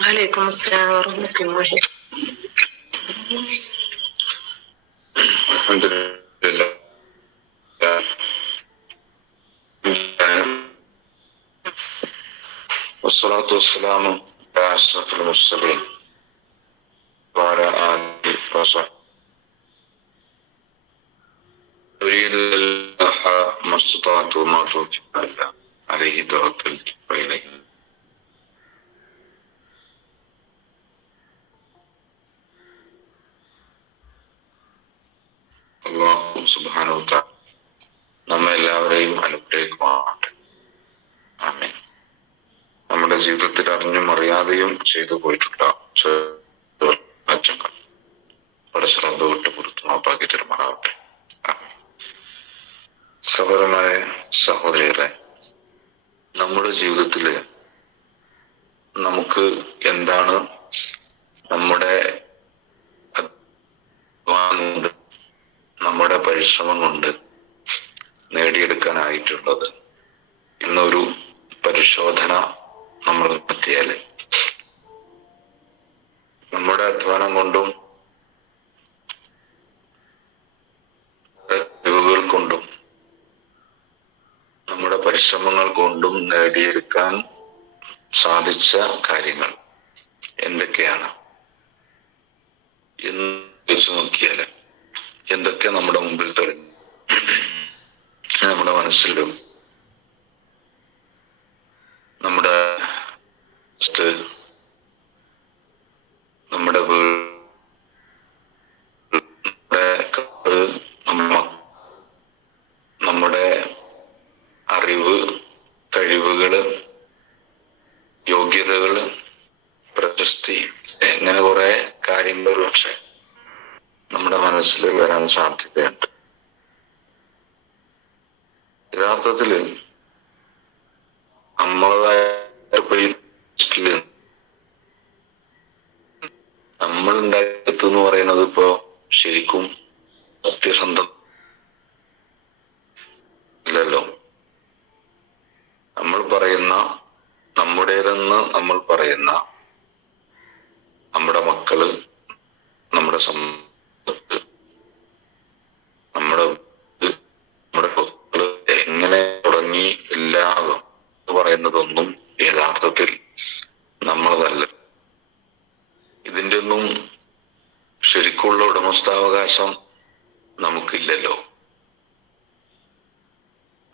വലൈക്കും അസ്സലാം വറഹ്മത്തുള്ളാഹി. അൽഹംദുലില്ലാഹ് വസ്സലാത്തു വസ്സലാമു അലാ അഷ്റഫിൽ മുർസലീൻ വഅലാ ആലിഹി വസഹ്ബിഹി ഉരീദുല്ലാഹ മസ്തതഅതു വമാ തൗഫീഖി ഇല്ലാ അലൈഹി തവക്കൽതു വഇലൈഹി അല്ലാഹു സുബ്ഹാനഹു വ തആല നമ്മെ എല്ലാവരെയും അനുഗ്രഹിക്കുമാറാകട്ടെ. ആമീൻ. നമ്മുടെ ജീവിതത്തിൽ അറിഞ്ഞും അറിയാതെയും ചെയ്തു പോയിട്ടുള്ള മാറ്റങ്ങൾ പരസ്പരം വിട്ട് പുറത്തു മാപ്പാക്കി തരുമാറാകട്ടെ. സഹോദരനായ സഹോദരികളെ, നമ്മുടെ ജീവിതത്തില് നമുക്ക് എന്താണ് നമ്മുടെ അധ്വാനം, നമ്മുടെ പരിശ്രമം കൊണ്ട് നേടിയെടുക്കാനായിട്ടുള്ളത് ഇന്നൊരു പരിശോധന നമ്മൾ നടത്തിയാല് നമ്മുടെ അധ്വാനം കൊണ്ടും കഴിവുകൾ കൊണ്ടും നമ്മുടെ പരിശ്രമങ്ങൾ കൊണ്ടും നേടിയെടുക്കാൻ സാധിച്ച കാര്യങ്ങൾ എന്തൊക്കെയാണ് എന്ന് വെച്ച് നോക്കിയാല് എന്തൊക്കെ നമ്മുടെ മുമ്പിൽ തെളിഞ്ഞു നമ്മുടെ മനസ്സിലും നമ്മുടെ നമ്മുടെ നമ്മുടെ അറിവ്, കഴിവുകള്, യോഗ്യതകള്, പ്രശസ്തി, ഇങ്ങനെ കുറെ കാര്യങ്ങൾ പക്ഷെ നമ്മുടെ മനസ്സിൽ വരാൻ സാധ്യതയുണ്ട്. യഥാർത്ഥത്തില് നമ്മളതായ നമ്മൾ ഉണ്ടാക്കിയെന്ന് പറയുന്നത് ഇപ്പോ ശരിക്കും സത്യസന്ധം ഇല്ലല്ലോ. നമ്മൾ പറയുന്ന നമ്മുടേതെന്ന് നമ്മൾ പറയുന്ന നമ്മുടെ മക്കള്, നമ്മുടെ സമ്പത്ത്, നമ്മുടെ മക്കള് എങ്ങനെ തുടങ്ങി എല്ലാതും എന്ന് പറയുന്നതൊന്നും യഥാർത്ഥത്തിൽ നമ്മളതല്ല. ഇതിന്റെ ഒന്നും ശരിക്കുള്ള ഉടമസ്ഥാവകാശം നമുക്കില്ലല്ലോ.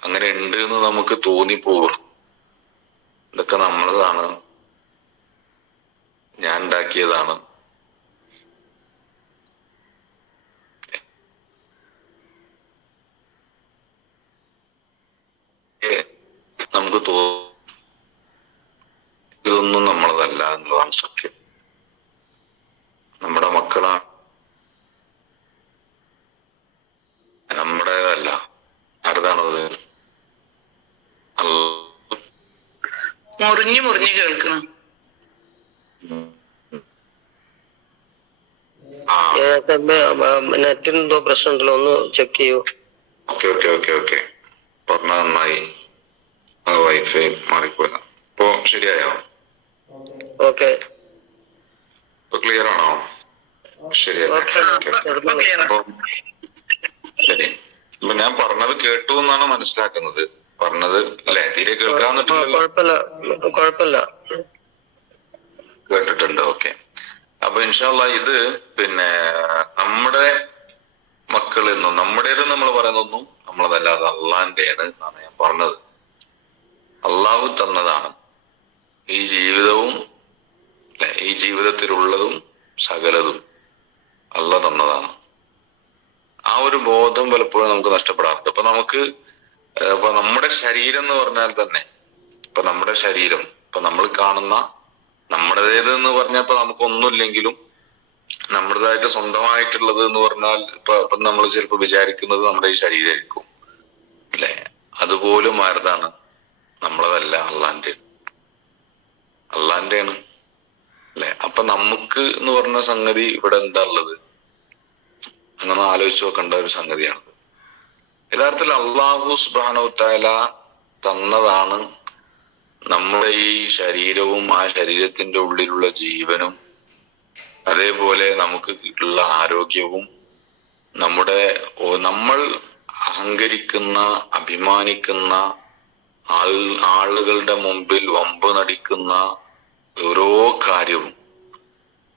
അങ്ങനെ ഉണ്ട് എന്ന് നമുക്ക് തോന്നിപ്പോകും. ഇതൊക്കെ നമ്മളതാണ്, ഞാൻ ഉണ്ടാക്കിയതാണ്. നമുക്ക് ഇതൊന്നും നമ്മളതല്ല എന്നുള്ളതാണ് സത്യം. നമ്മുടെ മക്കളാണ്, നമ്മുടേതല്ല. ആരുതാണത്? മുറിഞ്ഞു മുറിഞ്ഞു കേൾക്കണം. നെറ്റിനെന്തോ പ്രശ്നമുണ്ടല്ലോ, ഒന്ന് ചെക്ക് ചെയ്യൂ. ഓക്കെ പറഞ്ഞ നന്നായി. വൈഫൈ മാറിപ്പോയതാ. ഇപ്പൊ ശരിയായോ? ഓക്കെ, ക്ലിയർ ആണോ? ശരിയല്ലേ? അപ്പൊ ശരി. അപ്പൊ ഞാൻ പറഞ്ഞത് കേട്ടു എന്നാണ് മനസ്സിലാക്കുന്നത്. പറഞ്ഞത് അല്ലെ? തീരെ കുഴപ്പമില്ല, കേട്ടിട്ടുണ്ട്. ഓക്കെ. അപ്പൊ ഇൻഷാ അല്ലാഹ് ഇത് പിന്നെ നമ്മുടെ മക്കളെന്നും നമ്മുടേതെന്ന് നമ്മൾ പറയുന്നതൊന്നും നമ്മളതല്ലാതെ അള്ളാന്റെയാണ് എന്നാണ് ഞാൻ പറഞ്ഞത്. അള്ളാഹു തന്നതാണ് ഈ ജീവിതവും, അല്ലെ? ഈ ജീവിതത്തിലുള്ളതും സകലതും അള്ളാഹ് തന്നതാണ്. ആ ഒരു ബോധം പലപ്പോഴും നമുക്ക് നഷ്ടപ്പെടാറുണ്ട്. ഇപ്പൊ നമ്മുടെ ശരീരം എന്ന് പറഞ്ഞാൽ തന്നെ, ഇപ്പൊ നമ്മുടെ ശരീരം, ഇപ്പൊ നമ്മൾ കാണുന്ന നമ്മുടേത് എന്ന് പറഞ്ഞപ്പോ നമുക്കൊന്നുമില്ലെങ്കിലും നമ്മുടേതായിട്ട് സ്വന്തമായിട്ടുള്ളത് എന്ന് പറഞ്ഞാൽ ഇപ്പൊ നമ്മൾ ചിലപ്പോ വിചാരിക്കുന്നത് നമ്മുടെ ഈ ശരീരമായിരിക്കും, അല്ലെ? അതുപോലും ആരതാണ്? നമ്മളതല്ല, അള്ളാന്റെയാണ്, അല്ലെ? അപ്പൊ നമുക്ക് എന്ന് പറഞ്ഞ സംഗതി ഇവിടെ എന്താ ഉള്ളത്? അങ്ങനെ ആലോചിച്ച് നോക്കേണ്ട ഒരു സംഗതിയാണ്. യഥാർത്ഥത്തിൽ അള്ളാഹു സുബ്ഹാനഹു വ തആല തന്നതാണ് നമ്മുടെ ഈ ശരീരവും ആ ശരീരത്തിന്റെ ഉള്ളിലുള്ള ജീവനും അതേപോലെ നമുക്ക് ഉള്ള ആരോഗ്യവും നമ്മൾ അഹങ്കരിക്കുന്ന അഭിമാനിക്കുന്ന ആളുകളുടെ മുമ്പിൽ വമ്പ് നടിക്കുന്ന ഓരോ കാര്യവും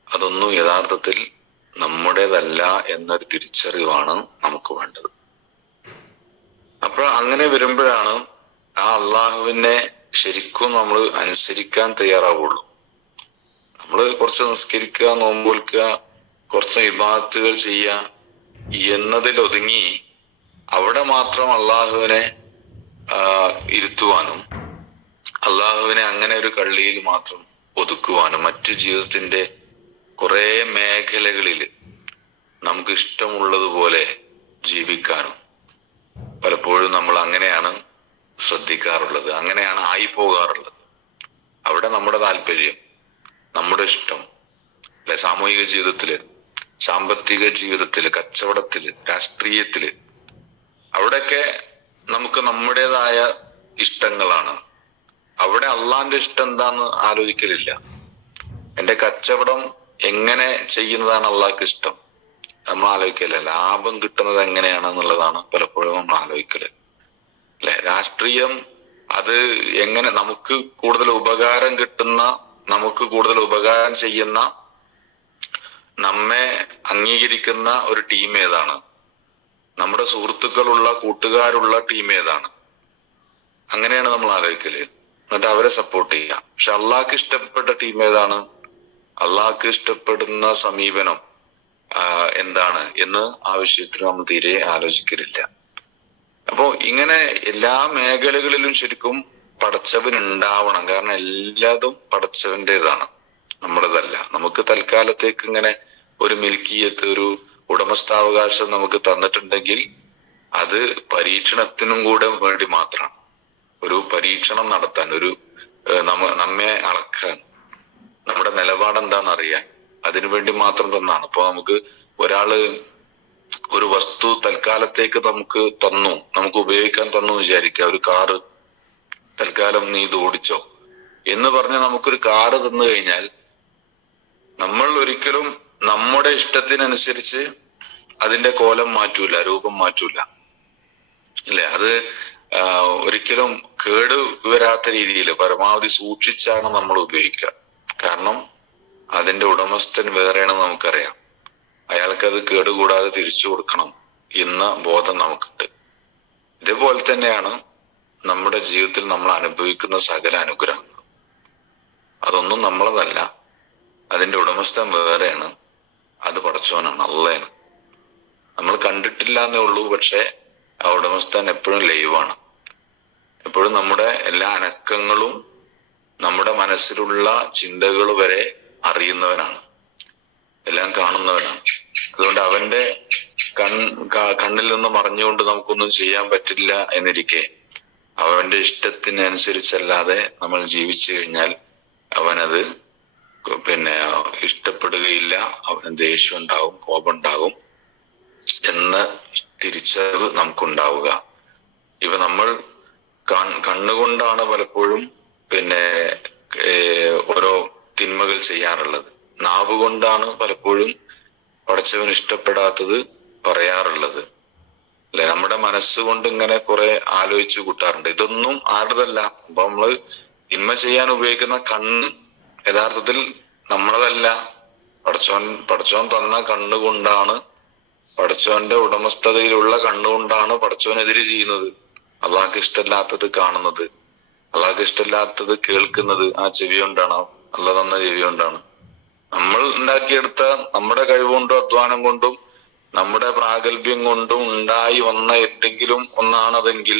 അതൊന്നും യഥാർത്ഥത്തിൽ നമ്മുടേതല്ല എന്നൊരു തിരിച്ചറിവാണ് നമുക്ക് വേണ്ടത്. അപ്പൊ അങ്ങനെ വരുമ്പോഴാണ് ആ അള്ളാഹുവിനെ ശരിക്കും നമ്മൾ അനുസരിക്കാൻ തയ്യാറാവുള്ളൂ. നമ്മൾ കുറച്ച് നിസ്കരിക്കുക, നോമ്പ് നോൽക്കുക, കുറച്ച് ഇബാദത്തുകൾ ചെയ്യുക എന്നതിലൊതുങ്ങി അവിടെ മാത്രം അള്ളാഹുവിനെ ഇരുത്തുവാനും അള്ളാഹുവിനെ അങ്ങനെ ഒരു കള്ളിയിൽ മാത്രം ഒതുക്കുവാനും മറ്റു ജീവിതത്തിന്റെ കുറെ മേഖലകളിൽ നമുക്ക് ഇഷ്ടമുള്ളതുപോലെ ജീവിക്കാനും പലപ്പോഴും നമ്മൾ അങ്ങനെയാണ് ശ്രദ്ധിക്കാറുള്ളത്, അങ്ങനെയാണ് ആയിപ്പോകാറുള്ളത്. അവിടെ നമ്മുടെ താല്പര്യം, നമ്മുടെ ഇഷ്ടം അല്ലെ, സാമൂഹിക ജീവിതത്തില്, സാമ്പത്തിക ജീവിതത്തില്, കച്ചവടത്തില്, രാഷ്ട്രീയത്തില്, അവിടെയൊക്കെ നമുക്ക് നമ്മുടേതായ ഇഷ്ടങ്ങളാണ്. അവിടെ അള്ളാന്റെ ഇഷ്ടം എന്താന്ന് ആലോചിക്കലില്ല. എന്റെ കച്ചവടം എങ്ങനെ ചെയ്യുന്നതാണ് അള്ളാഹ്ക്ക് ഇഷ്ടം നമ്മൾ ആലോചിക്കലില്ല. ലാഭം കിട്ടുന്നത് എങ്ങനെയാണെന്നുള്ളതാണ് പലപ്പോഴും നമ്മൾ ആലോചിക്കല് അല്ലെ. രാഷ്ട്രീയം അത് എങ്ങനെ നമുക്ക് കൂടുതൽ ഉപകാരം കിട്ടുന്ന, നമുക്ക് കൂടുതൽ ഉപകാരം ചെയ്യുന്ന, നമ്മെ അംഗീകരിക്കുന്ന ഒരു ടീം ഏതാണ്, നമ്മുടെ സുഹൃത്തുക്കളുള്ള കൂട്ടുകാരുള്ള ടീം ഏതാണ്, അങ്ങനെയാണ് നമ്മൾ ആലോചിക്കല്. എന്നിട്ട് അവരെ സപ്പോർട്ട് ചെയ്യാം. പക്ഷെ അള്ളാഹ്ക്ക് ഇഷ്ടപ്പെട്ട ടീം ഏതാണ്, അള്ളാഹ്ക്ക് ഇഷ്ടപ്പെടുന്ന സമീപനം എന്താണ് എന്ന് ആ വിഷയത്തിൽ നമ്മൾ തീരെ ആലോചിക്കലില്ല. അപ്പോ ഇങ്ങനെ എല്ലാ മേഖലകളിലും ശരിക്കും പടച്ചവൻ ഉണ്ടാവണം. കാരണം എല്ലാതും പടച്ചവന്റേതാണ്, നമ്മുടേതല്ല. നമുക്ക് തൽക്കാലത്തേക്ക് ഇങ്ങനെ ഒരു മിൽക്കിയത്ത്, ഒരു ഉടമസ്ഥാവകാശം നമുക്ക് തന്നിട്ടുണ്ടെങ്കിൽ അത് പരീക്ഷണത്തിനും കൂടെ വേണ്ടി മാത്രമാണ്. ഒരു പരീക്ഷണം നടത്താൻ, ഒരു നമ്മെ അളക്കാൻ, നമ്മുടെ നിലപാട് എന്താണെന്ന് അറിയാൻ, അതിനു വേണ്ടി മാത്രം തന്നാണ്. അപ്പൊ നമുക്ക് ഒരാള് ഒരു വസ്തു തൽക്കാലത്തേക്ക് നമുക്ക് തന്നു, നമുക്ക് ഉപയോഗിക്കാൻ തന്നു വിചാരിക്കുക. ഒരു കാറ് തൽക്കാലം നീ ഇത് ഓടിച്ചോ എന്ന് പറഞ്ഞ് നമുക്കൊരു കാറ് തന്നു കഴിഞ്ഞാൽ നമ്മൾ ഒരിക്കലും നമ്മുടെ ഇഷ്ടത്തിനനുസരിച്ച് അതിന്റെ കോലം മാറ്റൂല, രൂപം മാറ്റൂല അല്ലെ. അത് ഒരിക്കലും കേട് വരാത്ത രീതിയിൽ പരമാവധി സൂക്ഷിച്ചാണ് നമ്മൾ ഉപയോഗിക്കുക. കാരണം അതിന്റെ ഉടമസ്ഥൻ വേറെയാണെന്ന് നമുക്കറിയാം. അയാൾക്കത് കേടുകൂടാതെ തിരിച്ചു കൊടുക്കണം എന്ന ബോധം നമുക്കുണ്ട്. ഇതേപോലെ തന്നെയാണ് നമ്മുടെ ജീവിതത്തിൽ നമ്മൾ അനുഭവിക്കുന്ന സകല അനുഗ്രഹങ്ങളും. അതൊന്നും നമ്മളതല്ല, അതിന്റെ ഉടമസ്ഥൻ വേറെയാണ്, അത് പടച്ചോനാണ്, അള്ളയാണ്. നമ്മൾ കണ്ടിട്ടില്ല എന്നേ ഉള്ളൂ, പക്ഷെ ആ ഉടമസ്ഥൻ എപ്പോഴും ലൈവാണ്. എപ്പോഴും നമ്മുടെ എല്ലാ അനക്കങ്ങളും, നമ്മുടെ മനസ്സിലുള്ള ചിന്തകൾ വരെ അറിയുന്നവനാണ്, എല്ലാം കാണുന്നവനാണ്. അതുകൊണ്ട് അവന്റെ കണ്ണിൽ നിന്ന് മറിഞ്ഞുകൊണ്ട് നമുക്കൊന്നും ചെയ്യാൻ പറ്റില്ല എന്നിരിക്കെ അവന്റെ ഇഷ്ടത്തിനനുസരിച്ചല്ലാതെ നമ്മൾ ജീവിച്ചു കഴിഞ്ഞാൽ അവനത് ഇഷ്ടപ്പെടുകയില്ല, അവന് ദേഷ്യം ഉണ്ടാവും, കോപം ഉണ്ടാകും എന്ന തിരിച്ചറിവ് നമുക്കുണ്ടാവുക. ഇപ്പൊ നമ്മൾ കണ്ണുകൊണ്ടാണ് പലപ്പോഴും ഓരോ തിന്മകൾ ചെയ്യാറുള്ളത്. നാവ് കൊണ്ടാണ് പലപ്പോഴും പടച്ചവന് ഇഷ്ടപ്പെടാത്തത് പറയാറുള്ളത് അല്ലെ. നമ്മുടെ മനസ്സുകൊണ്ട് ഇങ്ങനെ കുറെ ആലോചിച്ചു കൂട്ടാറുണ്ട്. ഇതൊന്നും ആരുടേതല്ല. അപ്പൊ നമ്മള് തിന്മ ചെയ്യാൻ ഉപയോഗിക്കുന്ന കണ്ണ് യഥാർത്ഥത്തിൽ നമ്മളതല്ല. പടച്ചോൻ തന്ന കണ്ണുകൊണ്ടാണ്, പടച്ചോന്റെ ഉടമസ്ഥതയിലുള്ള കണ്ണുകൊണ്ടാണ് പടച്ചോനെതിരെ ചെയ്യുന്നത്. അള്ളാഹ്ക്ക് ഇഷ്ടമില്ലാത്തത് കാണുന്നത്, അള്ളാഹ്ക്ക് ഇഷ്ടമില്ലാത്തത് കേൾക്കുന്നത് ആ ചെവി കൊണ്ടാണ്, അള്ളാഹ് തന്ന ചെവി കൊണ്ടാണ്. നമ്മൾ ഉണ്ടാക്കിയെടുത്ത നമ്മുടെ കഴിവുകൊണ്ടും അധ്വാനം കൊണ്ടും നമ്മുടെ പ്രാഗൽഭ്യം കൊണ്ടും ഉണ്ടായി വന്ന എന്തെങ്കിലും ഒന്നാണതെങ്കിൽ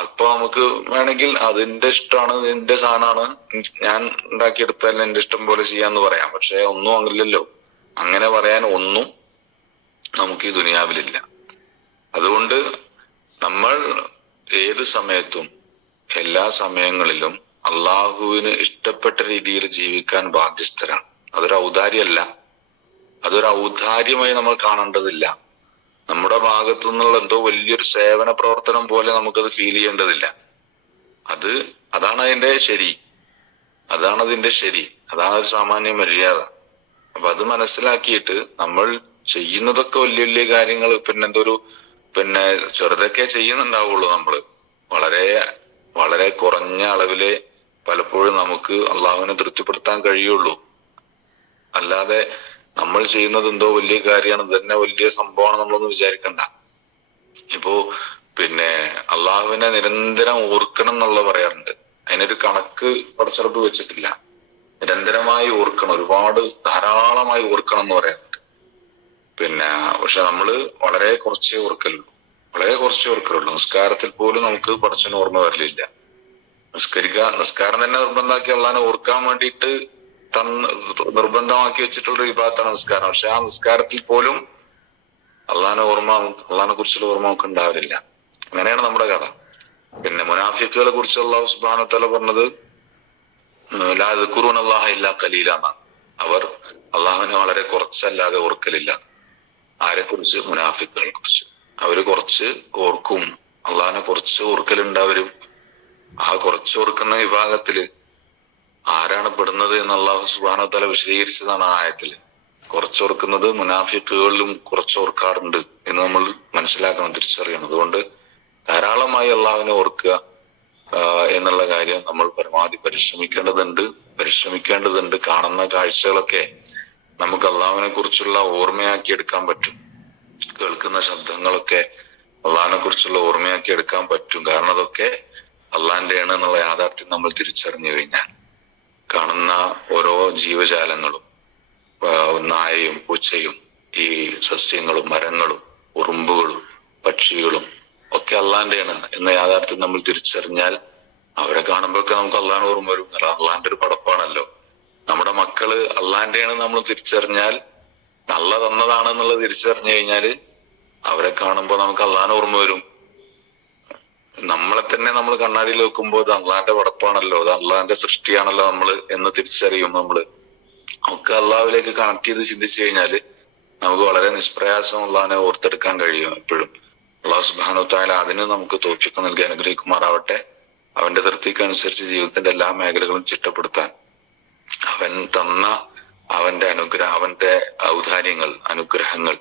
അപ്പൊ നമുക്ക് വേണമെങ്കിൽ അതിന്റെ ഇഷ്ടമാണ്, ഇതിന്റെ സാധനമാണ്, ഞാൻ ഉണ്ടാക്കിയെടുത്താൽ എന്റെ ഇഷ്ടം പോലെ ചെയ്യാന്ന് പറയാം. പക്ഷെ ഒന്നും അങ്ങില്ലല്ലോ. അങ്ങനെ പറയാൻ ഒന്നും നമുക്ക് ഈ ദുനിയാവിലില്ല. അതുകൊണ്ട് നമ്മൾ ഏത് സമയത്തും എല്ലാ സമയങ്ങളിലും അള്ളാഹുവിന് ഇഷ്ടപ്പെട്ട രീതിയിൽ ജീവിക്കാൻ ബാധ്യസ്ഥരാണ്. അതൊരു ഔദാര്യമല്ല, അതൊരു ഔദാര്യമായി നമ്മൾ കാണേണ്ടതില്ല. നമ്മുടെ ഭാഗത്തു നിന്നുള്ള എന്തോ വലിയൊരു സേവന പ്രവർത്തനം പോലെ നമുക്കത് ഫീൽ ചെയ്യേണ്ടതില്ല. അതാണ് അതിന്റെ ശരി, അതാണ് ഒരു സാമാന്യ മര്യാദ. അപ്പൊ അത് മനസ്സിലാക്കിയിട്ട് നമ്മൾ ചെയ്യുന്നതൊക്കെ വലിയ വലിയ കാര്യങ്ങൾ പിന്നെ ചെറുതൊക്കെ ചെയ്യുന്നുണ്ടാവുള്ളൂ. നമ്മള് വളരെ വളരെ കുറഞ്ഞ അളവിലെ പലപ്പോഴും നമുക്ക് അള്ളാഹുവിനെ തൃപ്തിപ്പെടുത്താൻ കഴിയുള്ളൂ. അല്ലാതെ നമ്മൾ ചെയ്യുന്നത് എന്തോ വലിയ കാര്യമാണ്, തന്നെ വലിയ സംഭവമാണ് നമ്മളൊന്നും വിചാരിക്കണ്ട. ഇപ്പോ പിന്നെ അള്ളാഹുവിനെ നിരന്തരം ഓർക്കണം എന്നുള്ള പറയാറുണ്ട്. അതിനൊരു കണക്ക് പടച്ചിറപ്പ് വെച്ചിട്ടില്ല. നിരന്തരമായി ഓർക്കണം, ഒരുപാട് ധാരാളമായി ഓർക്കണം എന്ന് പറയാറുണ്ട്. പക്ഷെ നമ്മള് വളരെ കുറച്ചേ ഓർക്കലുള്ളൂ. നിസ്കാരത്തിൽ പോലും നമുക്ക് പടച്ചവനെ ഓർമ്മ വരലില്ല. നിസ്കാരം തന്നെ നിർബന്ധമാക്കി അള്ളാഹിനെ ഓർക്കാൻ വേണ്ടിയിട്ട് നിർബന്ധമാക്കി വെച്ചിട്ടുള്ള ഒരു വിഭാഗത്താണ് നിസ്കാരം. പക്ഷെ ആ നിസ്കാരത്തിൽ പോലും അള്ളാഹിനെ കുറിച്ചുള്ള ഓർമ്മ നമുക്ക് ഉണ്ടാവില്ല. അങ്ങനെയാണ് നമ്മുടെ കഥ. മുനാഫിക്കുകളെ കുറിച്ച് അള്ളാഹു സുബ്ഹാനഹു വ തആല പറഞ്ഞത് ലാ യദ്കുറൂന അല്ലാഹ ഇല്ലാ ഖലീല എന്നാണ്. അവർ അള്ളാഹുവിനെ വളരെ കുറച്ചല്ലാതെ ഓർക്കലില്ല. ആരെ കുറിച്ച്? മുനാഫിക്കുകളെ കുറിച്ച്. അവര് കുറച്ച് ഓർക്കും, അള്ളാഹിനെ കുറച്ച് ഓർക്കലുണ്ടാവരും. ആ കുറച്ച് ഓർക്കുന്ന വിഭാഗത്തില് ആരാണ് പെടുന്നത് എന്ന് അള്ളാഹു സുബ്ഹാനഹു വ തആല വിശദീകരിച്ചതാണ് ആ ആയത്തില്. കുറച്ചോർക്കുന്നത് മുനാഫിക്കുകളിലും കുറച്ചോർക്കാറുണ്ട് എന്ന് നമ്മൾ മനസ്സിലാക്കണം, തിരിച്ചറിയണം. അതുകൊണ്ട് ധാരാളമായി അള്ളാഹുവിനെ ഓർക്കുക എന്നുള്ള കാര്യം നമ്മൾ പരമാവധി പരിശ്രമിക്കേണ്ടതുണ്ട്. കാണുന്ന കാഴ്ചകളൊക്കെ നമുക്ക് അള്ളാഹുവിനെ കുറിച്ചുള്ള ഓർമ്മയാക്കി എടുക്കാൻ പറ്റും. കേൾക്കുന്ന ശബ്ദങ്ങളൊക്കെ അള്ളാഹിനെ കുറിച്ചുള്ള ഓർമ്മയാക്കി എടുക്കാൻ പറ്റും. കാരണം അതൊക്കെ അള്ളാഹിന്റെയാണ് എന്നുള്ള യാഥാർത്ഥ്യം നമ്മൾ തിരിച്ചറിഞ്ഞു കഴിഞ്ഞാൽ, കാണുന്ന ഓരോ ജീവജാലങ്ങളും, നായയും പൂച്ചയും ഈ സസ്യങ്ങളും മരങ്ങളും ഉറുമ്പുകളും പക്ഷികളും ഒക്കെ അള്ളാഹിന്റെയാണ് എന്ന യാഥാർത്ഥ്യം നമ്മൾ തിരിച്ചറിഞ്ഞാൽ അവരെ കാണുമ്പോഴൊക്കെ നമുക്ക് അള്ളാഹിനെ ഓർമ്മ വരും. അള്ളാഹിന്റെ ഒരു പടപ്പാണല്ലോ. നമ്മുടെ മക്കള് അള്ളാഹിന്റെയാണ് നമ്മൾ തിരിച്ചറിഞ്ഞാൽ, നല്ല തന്നതാണെന്നുള്ളത് തിരിച്ചറിഞ്ഞു കഴിഞ്ഞാല് അവരെ കാണുമ്പോൾ നമുക്ക് അള്ളാഹിനെ ഓർമ്മ വരും. നമ്മളെ തന്നെ നമ്മൾ കണ്ണാടിയിൽ വെക്കുമ്പോൾ ഇത് അള്ളാഹിന്റെ പടപ്പാണല്ലോ, അത് അള്ളാഹിന്റെ സൃഷ്ടിയാണല്ലോ നമ്മള് എന്ന് തിരിച്ചറിയും. നമ്മള് ഒക്കെ അള്ളാഹുവിലേക്ക് കണക്ട് ചെയ്ത് ചിന്തിച്ചു കഴിഞ്ഞാല് നമുക്ക് വളരെ നിഷ്പ്രയാസം അള്ളാഹിനെ ഓർത്തെടുക്കാൻ കഴിയും. എപ്പോഴും അള്ളാഹു സുബ്ഹാനഹു വ തആല അതിന് നമുക്ക് തൗഫീഖ് നൽകി അനുഗ്രഹിക്കുമാറാവട്ടെ. അവന്റെ തൃപ്തിക്കനുസരിച്ച് ജീവിതത്തിന്റെ എല്ലാ മേഖലകളും ചിട്ടപ്പെടുത്താൻ, അവൻ തന്ന അവന്റെ അവന്റെ ഔദാര്യങ്ങൾ, അനുഗ്രഹങ്ങൾ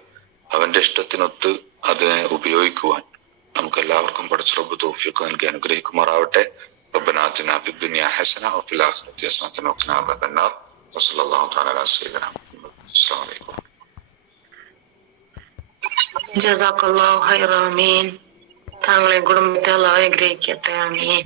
അവന്റെ ഇഷ്ടത്തിനൊത്ത് അതിനെ ഉപയോഗിക്കുവാൻ നമുക്ക് എല്ലാവർക്കും പടച്ച റബ്ബ് തൗഫീഖ് നൽകി അനുഗ്രഹിക്കുമാറാവട്ടെ. റബ്ബനാ ആതിനാ ഫിദ്ദുനിയ ഹസന വഫിൽ ആഖിറതി ഹസനത വഖിനാ അദാബന്നാർ. വസല്ലല്ലാഹു തആല അലാ സയ്യിദിനാ മുഹമ്മദ്. അസ്സലാമു അലൈക്കും. ജസാക്കല്ലാഹു ഖൈറൻ. ആമീൻ. താങ്കളെ കുടുംബത്തെ അല്ലാഹു അനുഗ്രഹിക്കട്ടെ. ആമീൻ.